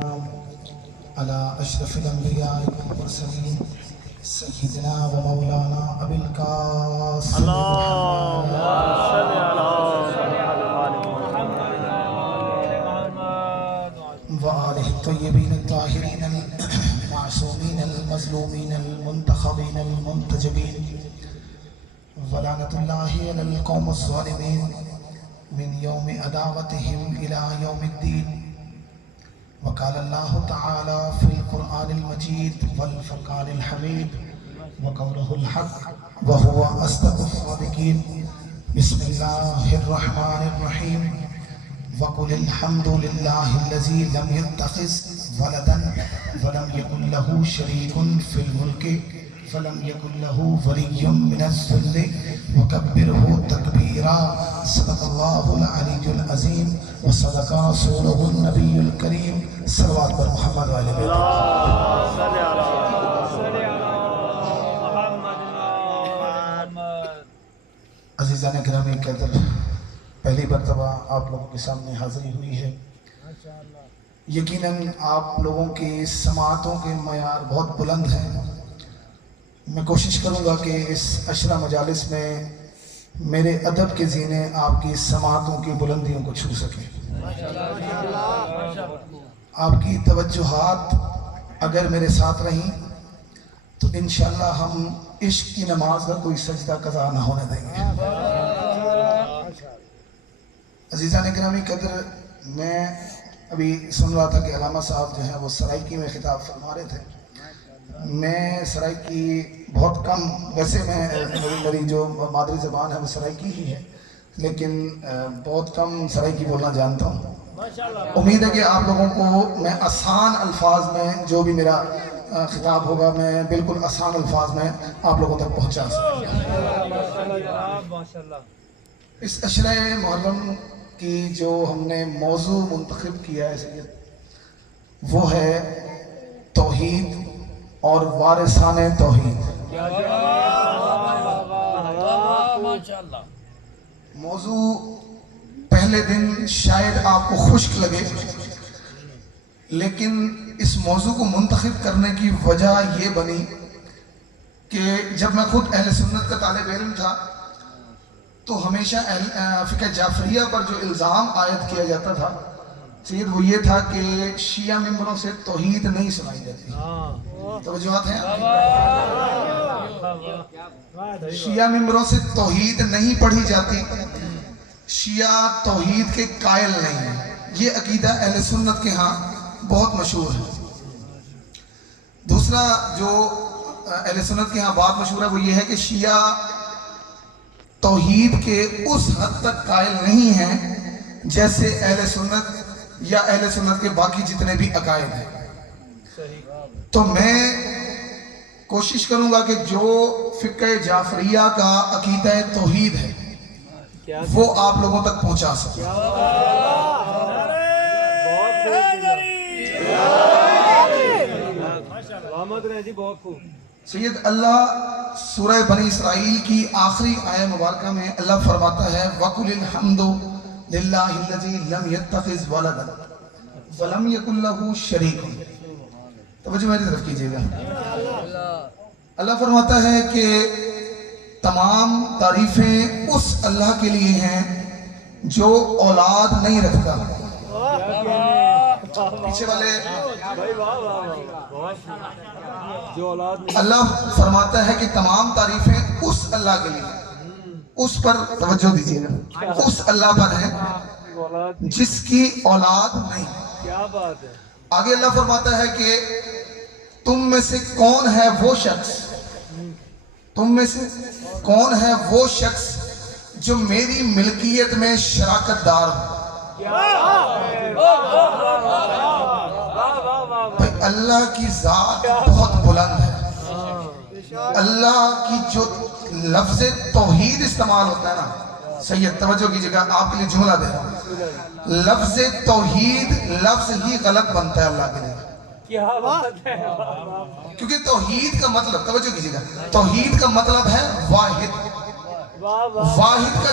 على أشرف الأنبياء والمرسلين سيدنا ومولانا أبي القاسم اللهم صل وآله الطيبين الطاهرين المعصومين المظلومين المنتخبين المنتجبين ولعنة الله على القوم الظالمين من يوم عداوتهم إلى يوم الدين. وقال الله تعالى في القرآن المجيد والفرقان الحميد وقوله الحق وهو أصدق الصادقين. بسم الله الرحمن الرحيم. وقل الحمد لله الذي لم يتخذ ولدا ولم يكن له شريك في الملك فلم يكن له ولي من الذل وكبره تكبيرا. صدق الله العلي العظيم وصدق رسوله النبي الكريم. صلوات پر محمد وعلى آله. عزیزان گرامی قدر، پہلی مرتبہ آپ لوگوں کے سامنے حاضری ہوئی ہے. یقیناً آپ لوگوں کی سماعتوں کے معیار بہت بلند ہیں. میں کوشش کروں گا کہ اس عشرہ مجالس میں میرے ادب کے زینے آپ کی سماعتوں کی بلندیوں کو چھو سکیں. آپ کی توجہات اگر میرے ساتھ رہیں تو انشاءاللہ ہم عشق کی نماز کا کوئی سجدہ قضا نہ ہونے دیں گے. عزیزان گرامی قدر، میں ابھی سن رہا تھا کہ علامہ صاحب جو ہیں وہ سرائکی میں خطاب فرما رہے تھے. میں سرائکی بہت کم، ویسے میں میری جو مادری زبان ہے وہ سرائکی ہی ہے، لیکن بہت کم سرائکی بولنا جانتا ہوں. امید ہے کہ آپ لوگوں کو میں آسان الفاظ میں جو بھی میرا خطاب ہوگا میں بالکل آسان الفاظ میں آپ لوگوں تک پہنچا سکوں. اس عشرہ محرم کی جو ہم نے موضوع منتخب کیا ہے سید، وہ ہے توحید اور وارثان توحید. موضوع پہلے دن شاید آپ کو خشک لگے، لیکن اس موضوع کو منتخب کرنے کی وجہ یہ بنی کہ جب میں خود اہل سنت کا طالب علم تھا تو ہمیشہ فقہ جعفریہ پر جو الزام عائد کیا جاتا تھا سید، وہ یہ تھا کہ شیعہ ممبروں سے توحید نہیں سنائی جاتی. توجہات ہیں؟ شیعہ ممبروں سے توحید نہیں پڑھی جاتی، شیعہ توحید کے قائل نہیں ہیں. یہ عقیدہ اہل سنت کے ہاں بہت مشہور ہے. دوسرا جو اہل سنت کے ہاں بات مشہور ہے وہ یہ ہے کہ شیعہ توحید کے اس حد تک قائل نہیں ہیں جیسے اہل سنت یا اہل سنت کے باقی جتنے بھی عقائد ہیں. تو میں کوشش کروں گا کہ جو فقہ جعفریہ کا عقیدہ توحید ہے وہ آپ لوگوں تک پہنچا سکیں. سید، اللہ سورہ بنی اسرائیل کی آخری آیہ مبارکہ میں اللہ فرماتا ہے وَقُلِ الْحَمْدُ لِلَّهِ الَّذِي لَمْ يَتَّخِذْ وَلَدًا وَلَمْ يَكُنْ لَهُ شَرِيكٌ. توجہ میری طرف کیجئے گا. اللہ فرماتا ہے کہ تمام تعریفیں اس اللہ کے لیے ہیں جو اولاد نہیں رکھتا. پیچھے والے اللہ فرماتا ہے کہ تمام تعریفیں اس اللہ کے لیے، اس پر توجہ دیجیے گا، اس اللہ پر ہے جس کی اولاد نہیں. آگے اللہ فرماتا ہے کہ تم میں سے کون ہے وہ شخص، تم میں سے کون ہے وہ شخص جو میری ملکیت میں شراکت دار ہو. بھائی اللہ کی ذات بہت بلند ہے. اللہ کی جو لفظ توحید استعمال ہوتا ہے نا سید، توجہ کیجئے گا، آپ کے لیے جملہ دے رہا ہوں. لفظ توحید لفظ ہی غلط بنتا ہے اللہ کے لیے. کیونکہ توحید کا مطلب، توجہ کیجئے گا، توحید کا مطلب ہے واحد. واحد کا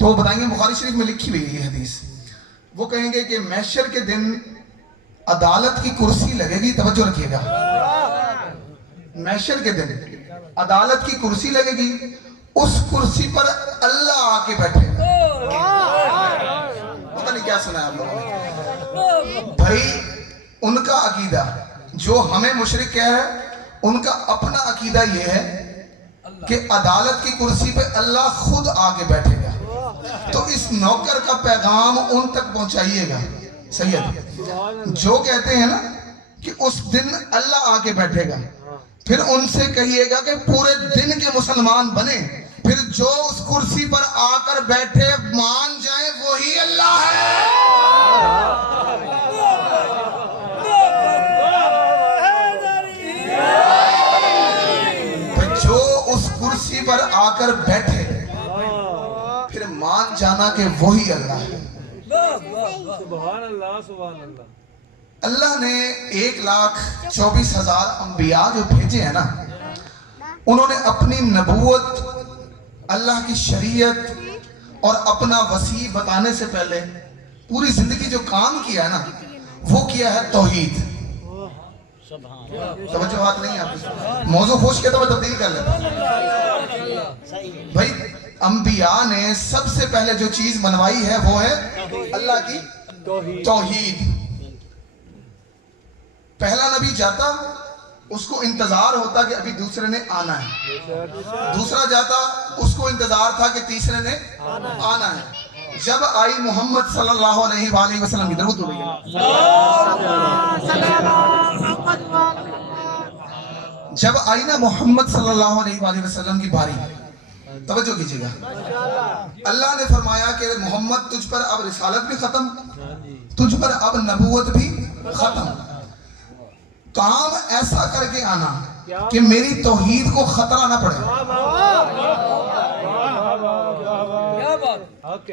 تو وہ بتائیں گے بخاری شریف میں لکھی ہوئی ہے یہ حدیث. وہ کہیں گے کہ محشر کے دن عدالت کی کرسی لگے گی. توجہ رکھیے گا, محشر کے دن عدالت کی کرسی لگے گی, اس کرسی پر اللہ آ کے بیٹھے گا. پتہ نہیں کیا سنا ہے آپ لوگوں نے. بھائی ان کا عقیدہ جو ہمیں مشرک کہہ رہا ہے, ان کا اپنا عقیدہ یہ ہے کہ عدالت کی کرسی پہ اللہ خود آ کے بیٹھے گا. تو اس نوکر کا پیغام ان تک پہنچائیے گا. سید جو کہتے ہیں نا کہ اس دن اللہ آ کے بیٹھے گا, پھر ان سے کہیے گا کہ پورے دن کے مسلمان بنے, پھر جو اس کرسی پر آ کر بیٹھے مان جائیں وہی اللہ ہے. جو اس کرسی پر آ کر بیٹھے پھر مان جانا کہ وہی اللہ ہے. سبحان اللہ سبحان اللہ. اللہ نے 1,24,000 انبیاء جو بھیجے ہیں نا, انہوں نے اپنی نبوت, اللہ کی شریعت اور اپنا وسیع بتانے سے پہلے پوری زندگی جو کام کیا ہے نا, وہ کیا ہے توحید. توجہ بات نہیں آپ موضوع خوش کیا تو میں تبدیل کر لیتا. بھائی انبیاء نے سب سے پہلے جو چیز بنوائی ہے وہ ہے اللہ کی توحید. پہلا نبی جاتا, اس کو انتظار ہوتا کہ ابھی دوسرے نے آنا ہے. دوسرا جاتا, اس کو انتظار تھا کہ تیسرے نے آنا ہے. جب آئی محمد صلی اللہ علیہ وآلہ وسلم کی درود ہو گئی, جب آئی نا محمد صلی اللہ علیہ وآلہ وسلم کی باری, توجہ کیجئے گا, اللہ نے فرمایا کہ محمد تجھ پر اب رسالت بھی ختم, تجھ پر اب نبوت بھی ختم. کام ایسا کر کے آنا کہ میری توحید کو خطرہ نہ پڑے.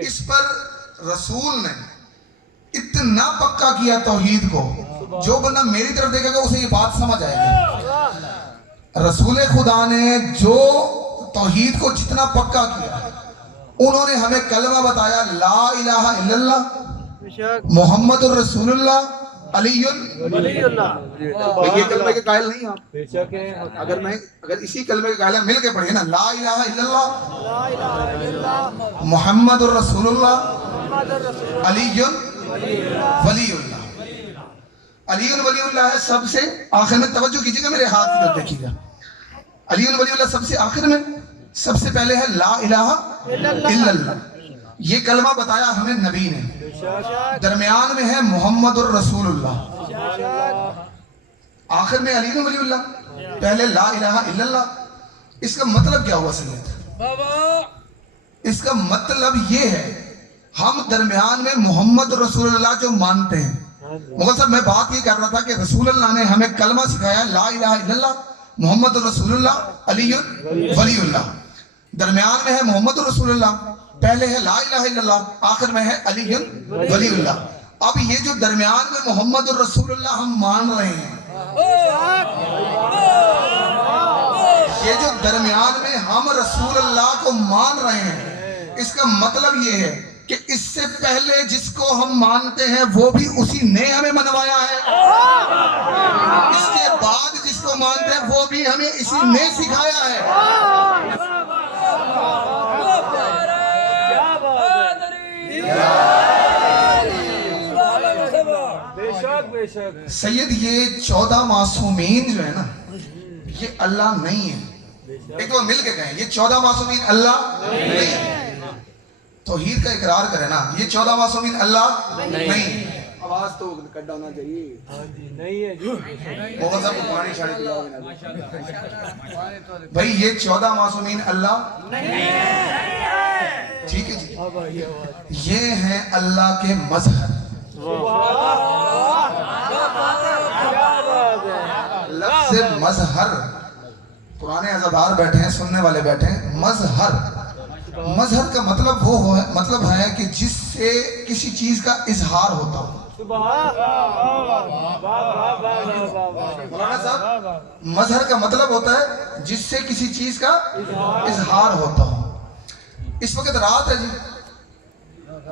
اس پر رسول نے اتنا پکا کیا توحید کو, جو بندہ میری طرف دیکھے گا اسے یہ بات سمجھ آئے گی. رسول خدا نے جو توحید کو جتنا پکا کیا, انہوں نے ہمیں کلمہ بتایا لا الہ الا اللہ محمد الرسول اللہ علی اللہ. یہ کلمہ کے قائل نہیں آپ, اگر اسی کلمہ کے قائل مل کے پڑھیں نا, لا الہ الا اللہ محمد الرسول اللہ علی ولی اللہ. علی ولی اللہ ہے سب سے آخر میں. توجہ کیجئے گا, میرے ہاتھ کی طرف دیکھیے گا. علی ولی اللہ سب سے آخر میں, سب سے پہلے ہے لا الہ الا اللہ. یہ کلمہ بتایا ہمیں نبی نے. درمیان میں ہے محمد الرسول اللہ, آخر میں علی ولی اللہ, پہلے لا الہ الا اللہ. اس کا مطلب کیا ہوا سنت؟ اس کا مطلب یہ ہے, ہم درمیان میں محمد رسول اللہ جو مانتے ہیں. مغل صاحب میں بات یہ کر رہا تھا کہ رسول اللہ نے ہمیں کلمہ سکھایا لا الہ الا اللہ محمد رسول اللہ علی ولی اللہ. درمیان میں ہے محمد رسول اللہ, پہلے ہے لا الہ الا اللہ, آخر میں ہے علی ولی اللہ. اب یہ جو درمیان میں محمد رسول اللہ ہم مان رہے ہیں, یہ جو درمیان میں ہم رسول اللہ کو مان رہے ہیں, اس کا مطلب یہ ہے کہ اس سے پہلے جس کو ہم مانتے ہیں وہ بھی اسی نے ہمیں منوایا ہے, اس کے بعد جس کو مانتے ہیں وہ بھی ہمیں اسی نے سکھایا ہے. سید یہ 14 معصومین جو ہے نا, یہ اللہ نہیں ہے. ایک تو مل کے کہیں یہ 14 معصومین اللہ نہیں ہے. توحید کا اقرار کرے نا, یہ 14 معصومین اللہ نہیں. آواز تو کڈا ہونا چاہیے. نہیں ہے بہت سب کو پانی چھاڑی پلاؤ بھائی, یہ 14 معصومین اللہ نہیں ہے. ٹھیک ہے جی, یہ ہیں اللہ کے مظہر. لفظ مظہر, پرانے عزادار بیٹھے ہیں, سننے والے بیٹھے ہیں. مظہر, مظہر کا مطلب وہ ہے, مطلب ہے کہ جس سے کسی چیز کا اظہار ہوتا ہو. مولانا صاحب, مظہر کا مطلب ہوتا ہے جس سے کسی چیز کا اظہار ہوتا ہو. اس وقت رات ہے جی,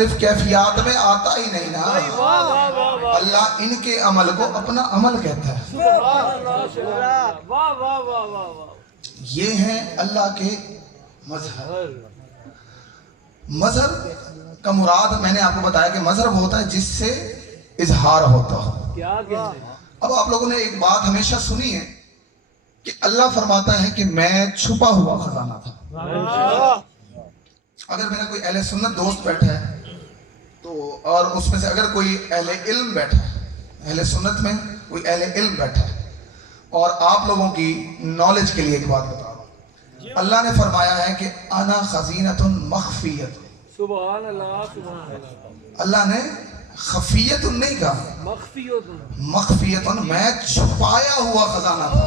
مختلف کیفیات میں آتا ہی نہیں نا. واہ واہ واہ واہ اللہ ان کے عمل کو اپنا عمل کہتا ہے. سبحان اللہ سبحان اللہ واہ واہ واہ واہ واہ یہ ہیں اللہ کے مظہر. مظہر کا مراد میں نے آپ کو بتایا کہ مظہر وہ ہوتا ہے جس سے اظہار ہوتا ہو. کیا کہنے اب آپ لوگوں نے ایک بات ہمیشہ سنی ہے کہ اللہ فرماتا ہے کہ میں چھپا ہوا خزانہ تھا. اگر میرا کوئی اہل سنت دوست بیٹھا ہے تو اور اس میں سے اگر کوئی اہل علم بیٹھا ہے, اہل سنت میں کوئی اہل علم بیٹھا ہے, اور آپ لوگوں کی نالج کے لیے ایک بات بتا رہا ہوں, اللہ نے فرمایا ہے کہ انا خزینۃ مخفیۃ. سبحان اللہ سبحان اللہ اللہ نے خفیت نہیں کہا, مخفیت مخفیت, میں چھپایا ہوا خزانہ تھا.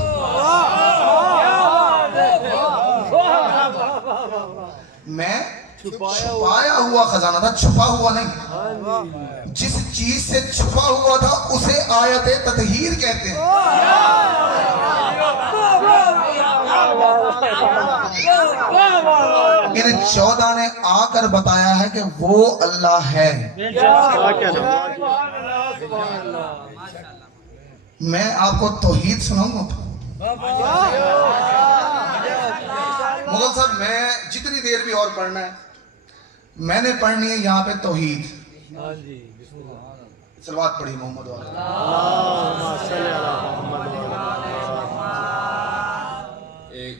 میں چھپایا ہوا خزانہ تھا, چھپا ہوا نہیں. جس چیز سے چھپا ہوا تھا اسے آیت تطہیر کہتے ہیں. ان 14 نے آ کر بتایا ہے کہ وہ اللہ ہے. میں آپ کو توحید سناؤں گا. مغل صاحب میں جتنی دیر بھی اور پڑھنا ہے میں نے پڑھنی ہے یہاں پہ توحید. صلوات پڑھی محمد والا.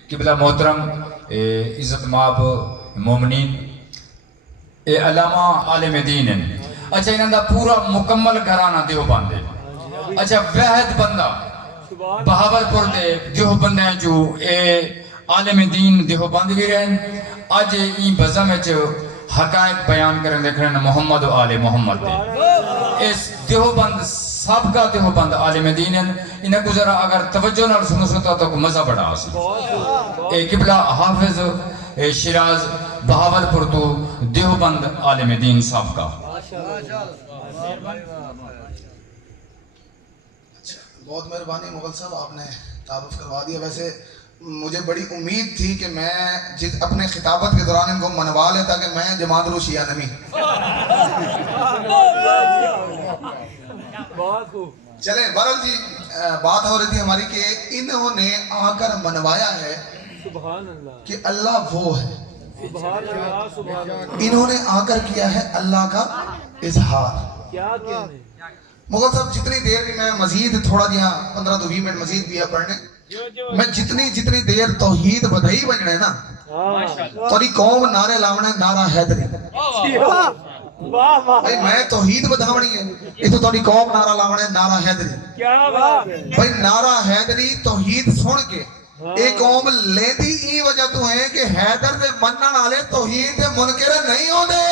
قبلہ محترم عزت ماب مومنین اے علامہ عالم دین ہیں. اچھا انہاں دا پورا مکمل گھرانہ دیوبند ہے. اچھا وحد بندہ بہاولپور دے دیوبند ہیں جو اے عالم دین دیوبند بھی رہن. اج این بزم وچ حقائق بیان کرن دیکھن محمد و آل محمد دے. اس دیوبند سابقہ دیوبند عالم دین ہیں. انہیں گزرا اگر توجہ نال سنو ستا تو مزہ بڑا آسی. اے قبلہ حافظ شیراز بہاولپور تو دیوبند عالم دین سابقہ. بہت مہربانی مغل صاحب, آپ نے تعارف کروا دیا. ویسے مجھے بڑی امید تھی کہ میں اپنے خطابت کے دوران ان کو منوا لیتا کہ میں جماعت شیعہ نمی. چلیں بہرحال جی, بات ہو رہی تھی ہماری کہ انہوں نے آ کر منوایا ہے کہ اللہ وہ ہے. انہوں نے آ کر کیا ہے اللہ کا اظہار. مغل صاحب جتنی دیر بھی میں مزید تھوڑا جہاں 15-20 منٹ مزید بھی ہے پڑھنے, میں جتنی دیر توحید بدھائی بننے نا توری قوم نعرے لاونے نعرہ حیدری. بھائی میں توحید بدھاونی ہے, یہ تو توری قوم نعرہ لاونے نعرہ حیدری. بھائی نعرہ حیدری توحید سن کے ایک قوم لیندی ای وجہ تو ہے کہ حیدر دے منن والے توحید دے منکر نہیں ہوندے.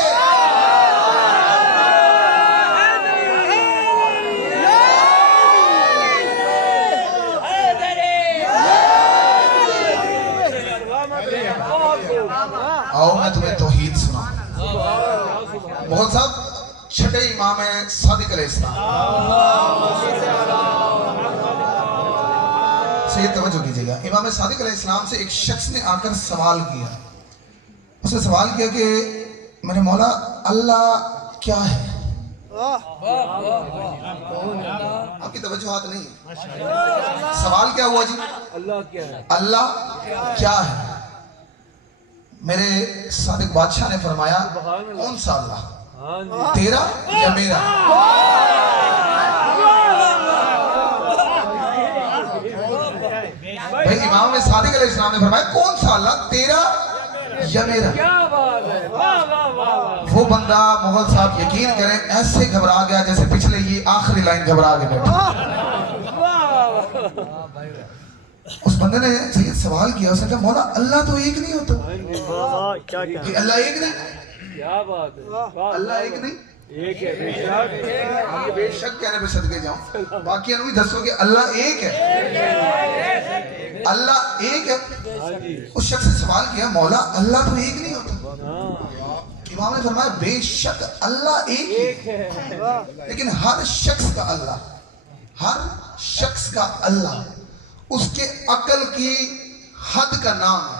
آؤ میں تمہیں توحید سنا. محمد صاحب چھٹے امام ہیں صادق علیہ السلام. سید توجہ کیجئے گا. امام صادق علیہ السلام سے ایک شخص نے آ کر سوال کیا. اس نے سوال کیا کہ میرے مولا اللہ کیا ہے؟ آپ کی توجہات نہیں ہے. سوال کیا ہوا جی؟ اللہ کیا ہے؟ میرے صادق بادشاہ نے فرمایا کون سا اللہ, تیرا یا میرا؟ بھائی امام صادق علیہ السلام نے فرمایا کون سا اللہ, تیرا یا میرا؟ وہ بندہ مغل صاحب یقین کریں ایسے گھبرا گیا جیسے پچھلے یہ آخری لائن گھبرا کے بیٹھا. اس بندے نے سید سوال کیا, اس نے کہا مولا اللہ تو ایک نہیں ہوتا. اللہ ایک نہیں, اللہ ایک نہیں, بے شک کہنے پہ صدقے جاؤں. باقی انہوں بھی دسو کہ اللہ ایک ہے, اللہ ایک ہے. اس شخص سے سوال کیا مولا اللہ تو ایک نہیں ہوتا. امام نے فرمایا بے شک اللہ ایک ہے, لیکن ہر شخص کا اللہ, ہر شخص کا اللہ اس کے عقل کی حد کا نام ہے.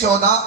14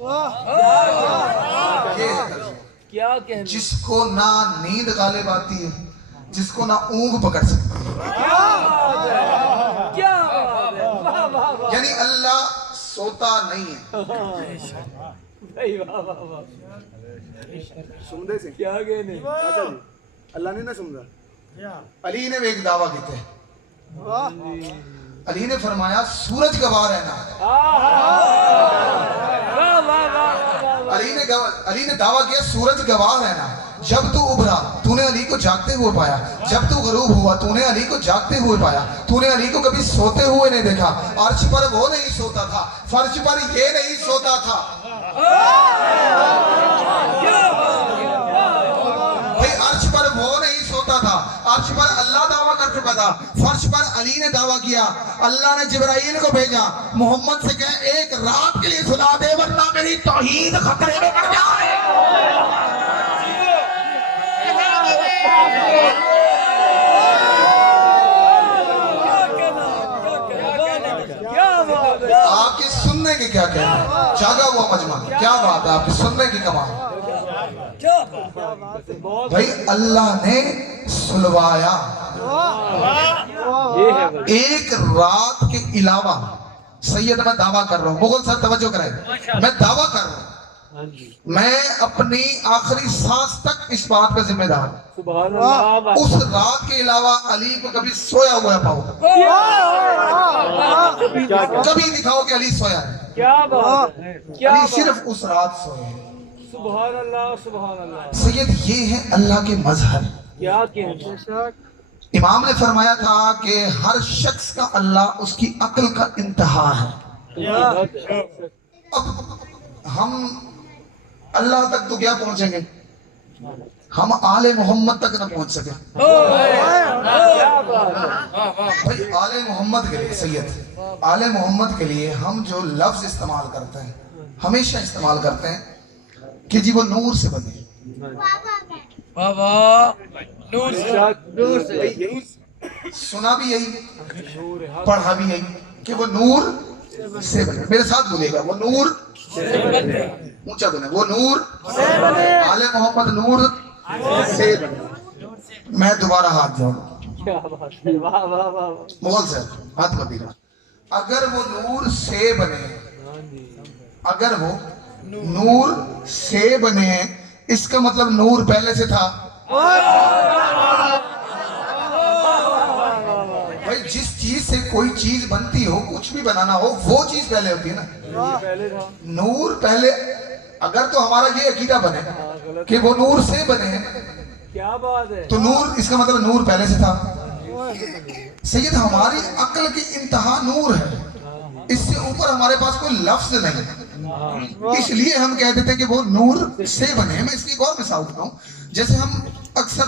یہ ہے ترجمہ۔ کیا کہنے جس کو نہ نیند غالب آتی ہے، جس کو نہ اونگ پکڑ سکتی ہے، کیا بات ہے واہ واہ واہ یعنی اللہ سوتا نہیں ہے۔ بھائی واہ واہ واہ سمدے سے کیا کہنے اچھا جی اللہ نے نہ سمجھا علی نے بھی ایک دعویٰ کیتے ہیں، علی نے فرمایا سورج گواہ رہنا ہے۔ واہ واہ واہ علی نے دعویٰ کیا سورج گواہ رہنا ہے، جب تو ابھرا تو نے علی کو جاگتے ہوئے پایا، جب تو غروب ہوا تو نے علی کو جاگتے ہوئے پایا، تو نے علی کو کبھی سوتے ہوئے نہیں دیکھا، عرش پر وہ نہیں سوتا تھا، فرش پر یہ نہیں سوتا تھا۔ بھئی عرش پر وہ نہیں سوتا تھا، عرش پر اللہ دعویٰ کر چکا تھا، فرش پر علی نے دعویٰ کیا۔ اللہ نے جبرائیل کو بھیجا، محمد سے کہے ایک رات کے لیے سلا دے ورنہ میری توحید خطرے میں پڑ جائے۔ کیا بات ہے آپ کے سننے کے کیا کہنا ہے؟ جاگا ہوا مجمع، کیا بات ہے آپ کے سننے کی کمال۔ بھائی اللہ نے سلوایا یہ ہے بھائی ایک رات کے علاوہ۔ سید میں دعویٰ کر رہا ہوں، مغل صاحب توجہ کریں، میں دعویٰ کر رہا ہوں، ہاں جی میں اپنی آخری سانس تک اس بات کا ذمہ دار ہوں، سبحان اللہ اس رات کے علاوہ علی کو کبھی سویا ہوا پاؤ، کبھی دکھاؤ کہ علی سویا ہے۔ کیا بات ہے کیا علی بات صرف اس رات سوئے ہیں۔ سبحان اللہ سبحان اللہ سید یہ ہے اللہ کے مظہر۔ کیا کہنے امام نے فرمایا تھا کہ ہر شخص کا اللہ اس کی عقل کا انتہا ہے۔ اب ہم اللہ تک تو کیا پہنچیں گے، ہم آل محمد تک نہ پہنچ سکے۔ کیا بات ہے بھائی آل محمد کے لیے، سید آل محمد کے لیے ہم جو لفظ استعمال کرتے ہیں، ہمیشہ استعمال کرتے ہیں کہ جی وہ نور سے بنے۔ نور سے سنا بھی یہی، پڑھا بھی یہی کہ وہ نور سے بنے۔ میرے ساتھ بولے گا، وہ نور اونچا بنے، وہ نور آل محمد نور سے بنے۔ میں دوبارہ ہاتھ جوڑوں، کیا بات ہے واہ واہ واہ مغل صاحب ہاتھ مت دینا۔ اگر وہ نور سے بنے، اگر وہ نور سے بنے، اس کا مطلب نور پہلے سے تھا۔ بھائی جس چیز سے کوئی چیز بنتی ہو، کچھ بھی بنانا ہو، وہ چیز پہلے ہوتی ہے نا۔ پہلے تھا نور پہلے، اگر تو ہمارا یہ عقیدہ بنے کہ وہ نور سے بنے کیا بات ہے تو نور، اس کا مطلب نور پہلے سے تھا۔ سید ہماری عقل کی انتہا نور ہے، اس سے اوپر ہمارے پاس کوئی لفظ نہیں، اس لیے ہم کہہ دیتے ہیں کہ وہ نور سے بنے۔ میں اس کی ایک اور مثال دیتا ہوں، جیسے ہم اکثر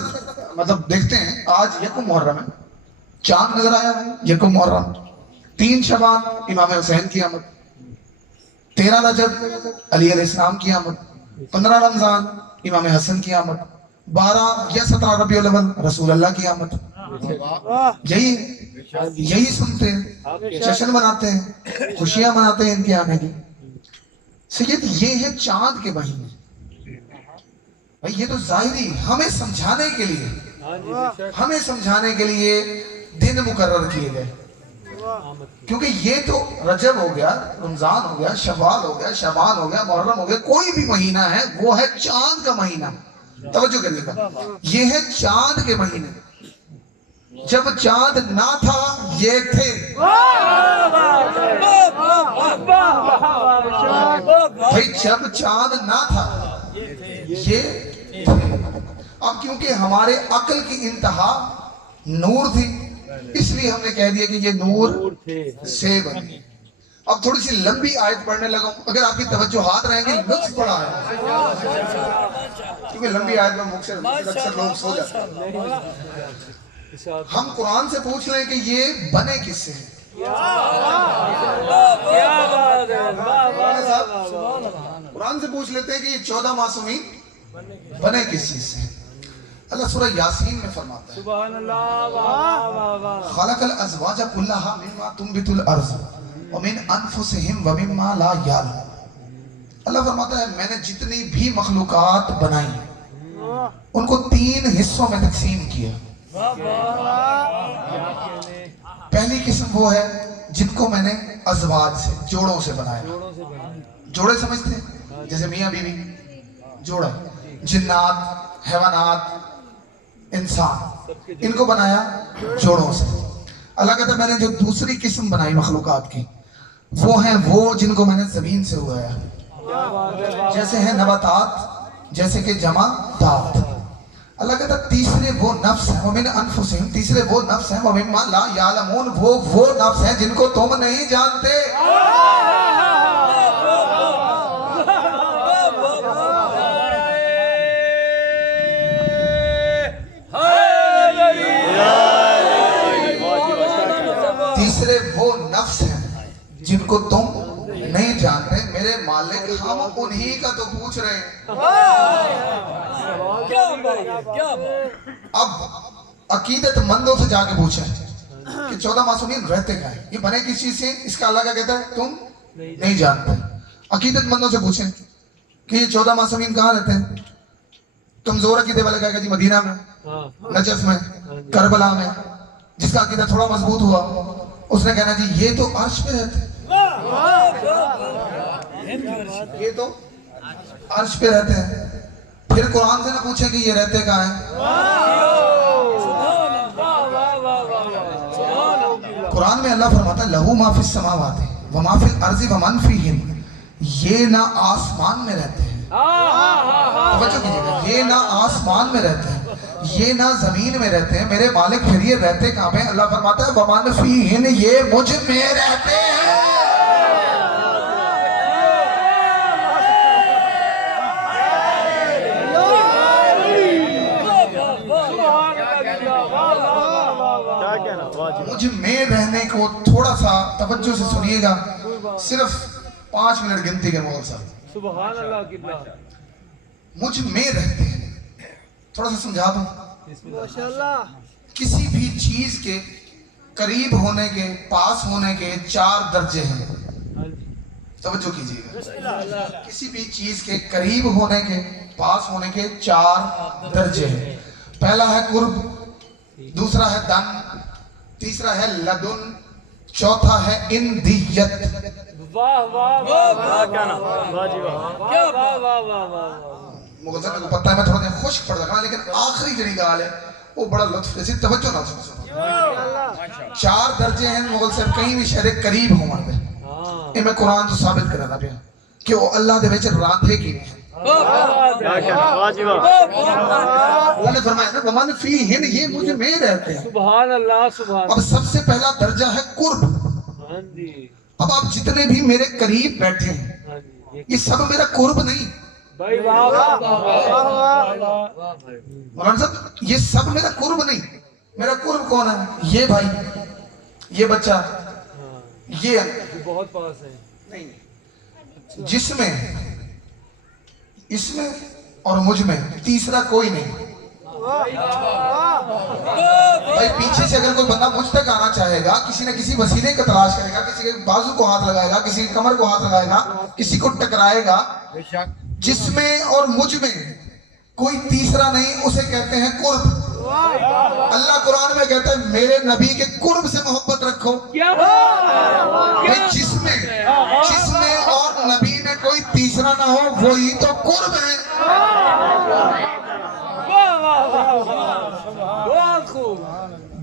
مطلب دیکھتے ہیں آج یکم محرم ہے، چاند نظر آیا ہے، یکم محرم، 3 شعبان امام حسین کی آمد، 13 رجب علی علیہ السلام کی آمد، 15 رمضان امام حسن کی آمد، 12 یا 17 ربیع الاول رسول اللہ کی آمد۔ یہی سنتے ہیں، جشن مناتے ہیں، خوشیاں مناتے ہیں ان کے آنے کی۔ سید یہ ہے چاند کے مہینے، بھائی یہ تو ظاہری ہمیں سمجھانے کے لیے، ہمیں سمجھانے کے لیے دن مقرر کیے گئے، کیونکہ یہ تو رجب ہو گیا، رمضان ہو گیا، شوال ہو گیا، شعبان ہو گیا، محرم ہو گیا، کوئی بھی مہینہ ہے وہ ہے چاند کا مہینہ۔ توجہ کریے گا، یہ ہے چاند کے مہینے۔ جب چاند نہ تھا یہ تھے، بھائی جب چاند نہ تھا یہ تھے۔ اب کیونکہ ہمارے عقل کی انتہا نور تھی، اس لیے ہم نے کہہ دیا کہ یہ نور سے بنے۔ اب تھوڑی سی لمبی آیت پڑھنے لگا ہوں، اگر آپ کی توجہات رہیں گی، لطف پڑا ہے، کیونکہ لمبی آیت میں اکثر لوگ سو جاتے ہیں۔ ہم قرآن سے پوچھ لیں کہ یہ بنے کس سے ہیں؟ قرآن سے پوچھ لیتے ہیں کہ یہ 14 معصومین بنے کس چیز سے ہیں؟ اللہ سورہ یاسین میں فرماتا ہے، سبحان اللہ واہ واہ واہ خلق الازواج کلھا مما تنبت الارض ومن انفسہم ومما لا یعلمون۔ اللہ فرماتا ہے میں نے جتنی بھی مخلوقات بنائی ان کو 3 حصوں میں تقسیم کیا. پہلی قسم وہ ہے جن کو میں نے ازواج سے، جوڑوں سے بنایا. جوڑے سمجھتے ہیں؟ جیسے میاں بیوی جوڑا. جنات، حیوانات، انسان، ان کو بنایا جوڑوں سے. اللہ کہتا ہے میں نے جو دوسری قسم بنائی مخلوقات کی وہ ہیں وہ جن کو میں نے زمین سے اگایا. جیسے ہیں نباتات، جیسے کہ جمادات. اللہ کہتا ہے تیسرے وہ نفس ہیں وَمِنْ أَنفُسِهِمْ، تیسرے وہ نفس ہیں وَمِمَّا لَا يَعْلَمُونَ، وہ نفس ہیں جن کو تم نہیں جانتے. تیسرے وہ نفس ہیں جن کو تم نہیں جانتے. میرے مالک ہم انہی کا تو پوچھ رہے ہیں. اب عقیدت مندوں سے جا کے پوچھیں کہ 14 معصومین رہتے کہاں ہیں، یہ بنے کس چیز سے؟ اس کا اللہ کا کہتا ہے تم نہیں جانتے. عقیدت مندوں سے پوچھیں کہ یہ 14 معصومین کہاں رہتے ہیں. کمزور عقیدے والے کہے گا جی مدینہ میں، نجف میں، کربلا میں. جس کا عقیدہ تھوڑا مضبوط ہوا اس نے کہنا جی یہ تو عرش پہ رہتے ہیں، یہ تو عرش پہ رہتے ہیں. پھر قرآن سے نہ پوچھیں کہ یہ رہتے کہاں ہیں. قرآن میں اللہ فرماتا ہے لہو ما فی السماوات وما فی الارض ومن فیہن. یہ نہ آسمان میں رہتے ہیں، توجہ کیجئے گا، یہ نہ آسمان میں رہتے ہیں، یہ نہ زمین میں رہتے ہیں. میرے مالک پھر یہ رہتے کہاں پہ؟ اللہ فرماتا ہے ومن فیہن، یہ مجھ میں رہتے ہیں. مجھ میں رہنے کو تھوڑا سا توجہ سے سنیے گا، صرف 5 منٹ گنتی کے مول صاحب. سبحان اللہ کی مجھ میں رہتے ہیں، تھوڑا سا سمجھا دوں. کسی بھی چیز کے قریب ہونے کے، پاس ہونے کے 4 درجے ہیں. توجہ کیجیے گا، کسی بھی چیز کے قریب ہونے کے، پاس ہونے کے 4 درجے ہیں. پہلا ہے قرب، دوسرا ہے دن، تیسرا ہے لدن، چوتھا ہے اندیت. واہ واہ واہ کیا واہ واہ واہ واہ. مغزر کو پتہ ہے میں تھوڑا دن خشک پڑھ رہا، لیکن آخری جڑی گال ہے وہ بڑا لطف جیسی توجہ نہ سنو. 4 درجے ہیں مغل سے کہیں بھی شہر قریب ہوں مردے. یہ میں قرآن تو ثابت کرنا پیا کہ وہ اللہ دے وچ راندھے کی نہیں. اللہ نے فرمایا نا ومن فیہن، یہ مجھ میں رہتے ہیں. سبحان اللہ سبحان. اب سب سے پہلا درجہ ہے قرب. ہاں جی اب آپ جتنے بھی میرے قریب بیٹھے ہیں ہاں جی یہ سب میرا قرب نہیں. بھائی واہ واہ واہ. مولانا صاحب یہ سب میرا قرب نہیں. میرا قرب کون ہے؟ یہ بھائی، یہ بچہ، یہ بہت پاس ہے. نہیں، جس میں، اس میں اور مجھ میں تیسرا کوئی نہیں. بھائی پیچھے سے اگر کوئی بندہ مجھ تک آنا چاہے گا، کسی نہ کسی وسیلے کا تلاش کرے گا، کسی کے بازو کو ہاتھ لگائے گا، کسی کی کمر کو ہاتھ لگائے گا، کسی کو ٹکرائے گا. جس میں اور مجھ میں کوئی تیسرا نہیں، اسے کہتے ہیں قرب. اللہ قرآن میں کہتا ہے میرے نبی کے قرب سے محبت رکھو. جس میں اور نبی میں کوئی تیسرا نہ ہو وہی تو قرب ہے.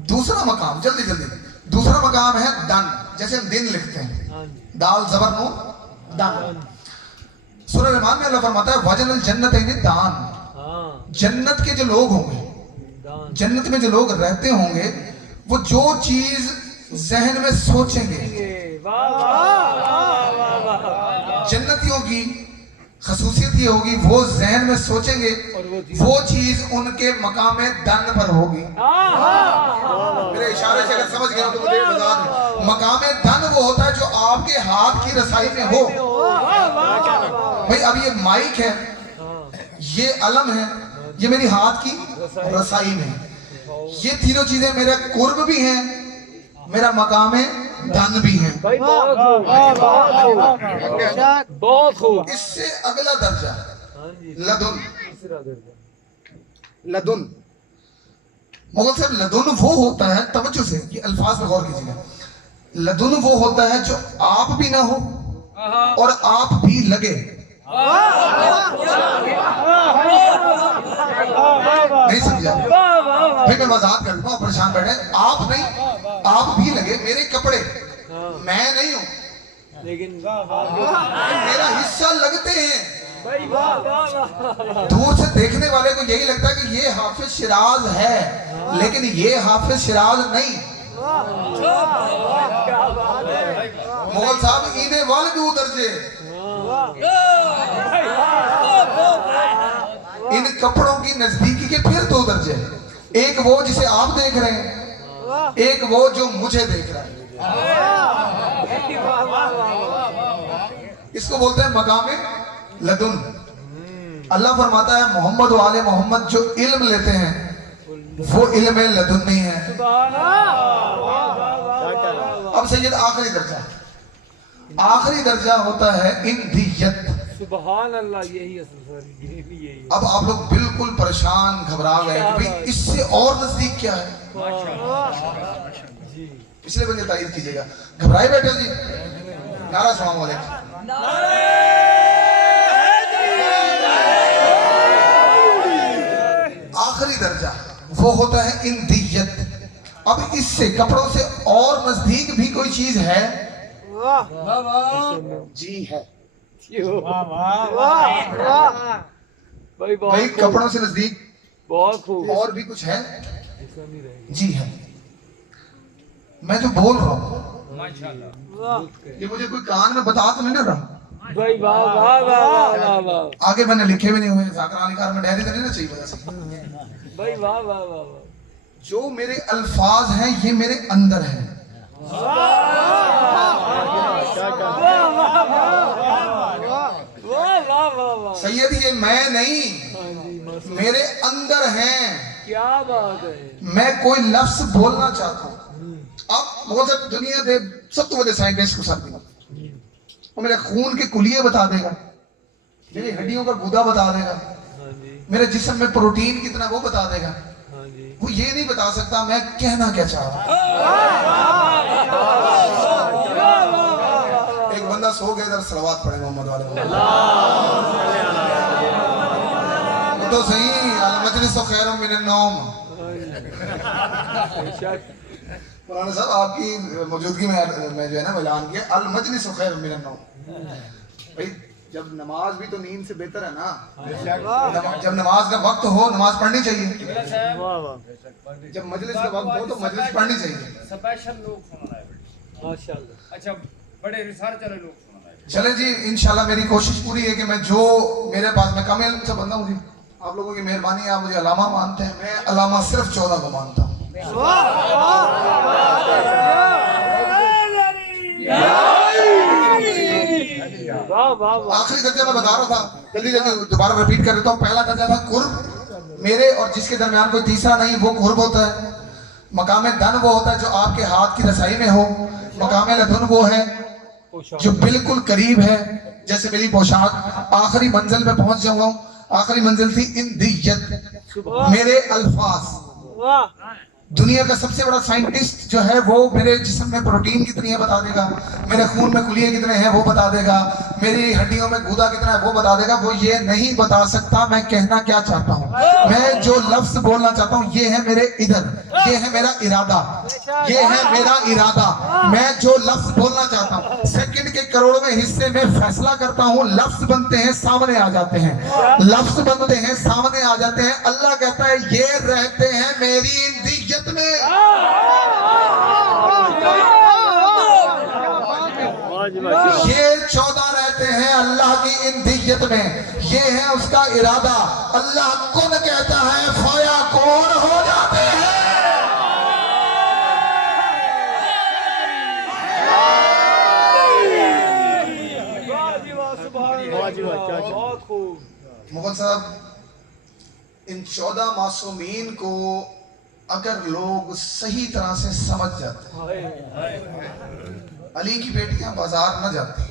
دوسرا مقام، جلدی جلدی، دوسرا مقام ہے دن. جیسے ہم دن لکھتے ہیں، دال زبر نون دن. سورہ رحمان میں اللہ فرماتا ہے وجن الجنتین دان. جنت کے جو لوگ ہوں گے، جنت میں جو لوگ رہتے ہوں گے، وہ جو چیز ذہن میں سوچیں گے. جنتیوں کی خصوصیت یہ ہوگی وہ ذہن میں سوچیں گے، وہ چیز ان کے مقام دن پر ہوگی. میرے اشارے سے اگر سمجھ گئے ہو تو مجھے بتا دیں. مقام دن وہ ہوتا ہے جو آپ کے ہاتھ کی رسائی میں ہو. بھئی اب یہ مائک ہے، یہ علم ہے، یہ میری ہاتھ کی رسائی میں. یہ تینوں چیزیں میرے قرب بھی ہیں، میرا مقام دن بھی ہیں. بھائی بہت خوب بہت خوب. اس سے اگلا درجہ لدن. تیسرا درجہ لدن مغل صاحب لدن وہ ہوتا ہے, توجہ سے یہ الفاظ پہ غور کیجیے گا, لدن وہ ہوتا ہے جو آپ بھی نہ ہو اور آپ بھی لگے. نہیں سمجھا؟ پھر میں وضاحت کرتا ہوں, پریشان بیٹھے. آپ نہیں, آپ بھی لگے. میرے کپڑے میں نہیں ہوں لیکن میرا حصہ لگتے ہیں. بھائی واہ واہ واہ. دور سے دیکھنے والے کو یہی لگتا ہے کہ یہ حافظ شیراز ہے, لیکن یہ حافظ شیراز نہیں. مغل صاحب اینے والے دو درجے. ان کپڑوں کی نزدیکی کے پھر دو درجے. ایک وہ جسے آپ دیکھ رہے ہیں, ایک وہ جو مجھے دیکھ رہا ہے. اس کو بولتے ہیں مقام لدن. اللہ فرماتا ہے محمد و آل محمد جو علم لیتے ہیں وہ علم لدنی ہے. اب سید آخری درجہ, آخری درجہ ہوتا ہے اندیت. سبحان اللہ. یہی اصل یہی. اب آپ لوگ بالکل پریشان گھبرا گئے کہ بھئی اس سے اور نزدیک کیا ہے. پچھلے بندے تائید کیجئے گا. گھبرائے بیٹھے ہو جی. نعرہ السلام علیکم. آخری درجہ وہ ہوتا ہے اندیت. اب اس سے کپڑوں سے اور نزدیک بھی کوئی چیز ہے؟ جی ہے. بھائی بھئی بہت کپڑوں سے نزدیک بہت خوب. اور بھی کچھ ہے؟ جی ہے. میں جو بول رہا ہوں یہ مجھے کوئی کان میں بتا تو نہیں رہا. بھائی واہ واہ واہ واہ واہ. آگے میں نے لکھے بھی نہیں ہوئے. ذاکر علی کار میں ڈائری تو نہیں نا چاہیے وجہ سے. بھائی واہ واہ واہ واہ. جو میرے الفاظ ہیں یہ میرے اندر ہیں. سید یہ میں نہیں, میرے اندر ہیں. کیا بات ہے. میں کوئی لفظ بولنا چاہتا ہوں. اب وہ سب دنیا دے سب تو بڑے سائنٹسٹ کو ساتھ دینا, وہ میرے خون کے کلیے بتا دے گا, میری ہڈیوں کا گودا بتا دے گا, میرے جسم میں پروٹین کتنا وہ بتا دے گا. وہ یہ نہیں بتا سکتا میں کہنا کیا چاہ رہا ہوں. ایک بندہ سو گیا, ادھر صلوات پڑھے محمد والے. تو صحیح, المجلس خیر من النوم. مولانا صاحب آپ کی موجودگی میں جو ہے نا اعلان کیا المجلس خیر من النوم. بھائی جب نماز بھی تو نیند سے بہتر ہے نا. جب نماز کا وقت ہو نماز پڑھنی چاہیے, جب مجلس کا وقت ہو تو مجلس پڑھنی چاہیے. سپیشل لوگ سننا ہے ماشاءاللہ. اچھا بڑے ریسرچر لوگ سننا ہے. چلیں جی, انشاءاللہ میری کوشش پوری ہے کہ میں جو میرے پاس, میں کم علم سے بندہ ہوں جی, آپ لوگوں کی مہربانی ہے, آپ مجھے علامہ مانتے ہیں, میں علامہ صرف 14 کو مانتا ہوں. آخری درجہ میں بتا رہا تھا, جلدی دوبارہ ریپیٹ کر دیتا ہوں. پہلا درجہ تھا قرب, میرے اور جس کے درمیان کوئی تیسرا نہیں, وہ قرب ہوتا ہے. مقام دن وہ ہوتا ہے جو آپ کے ہاتھ کی رسائی میں ہو. مقام لدن وہ ہے جو بالکل قریب ہے, جیسے میری پوشاک. آخری منزل پہ پہنچ جاؤں گا. آخری منزل تھی اندیت. میرے الفاظ. دنیا کا سب سے بڑا سائنٹسٹ جو ہے وہ میرے جسم میں پروٹین کتنی ہے بتا دے گا, میرے خون میں کلیے کتنے ہیں وہ بتا دے گا, میری ہڈیوں میں گودا کتنا ہے وہ بتا دے گا. وہ یہ نہیں بتا سکتا میں کہنا کیا چاہتا ہوں. میں جو لفظ بولنا چاہتا ہوں یہ ہے میرے ادھر, یہ ہے میرا ارادہ, یہ ہے میرا ارادہ. میں جو لفظ بولنا چاہتا ہوں سیکنڈ کے کروڑویں حصے میں فیصلہ کرتا ہوں. لفظ بنتے ہیں, سامنے آ جاتے ہیں, لفظ بنتے ہیں, سامنے آ جاتے ہیں. اللہ کہتا ہے یہ رہتے ہیں میری اندیت میں. یہ 14 رہتے ہیں اللہ کی اندیت میں. یہ ہے اس کا ارادہ. اللہ کن کہتا ہے فایا کون ہو جاتے ہیں. مغل صاحب ان 14 معصومین کو اگر لوگ صحیح طرح سے سمجھ جاتے، علی کی بیٹیاں بازار نہ جاتی.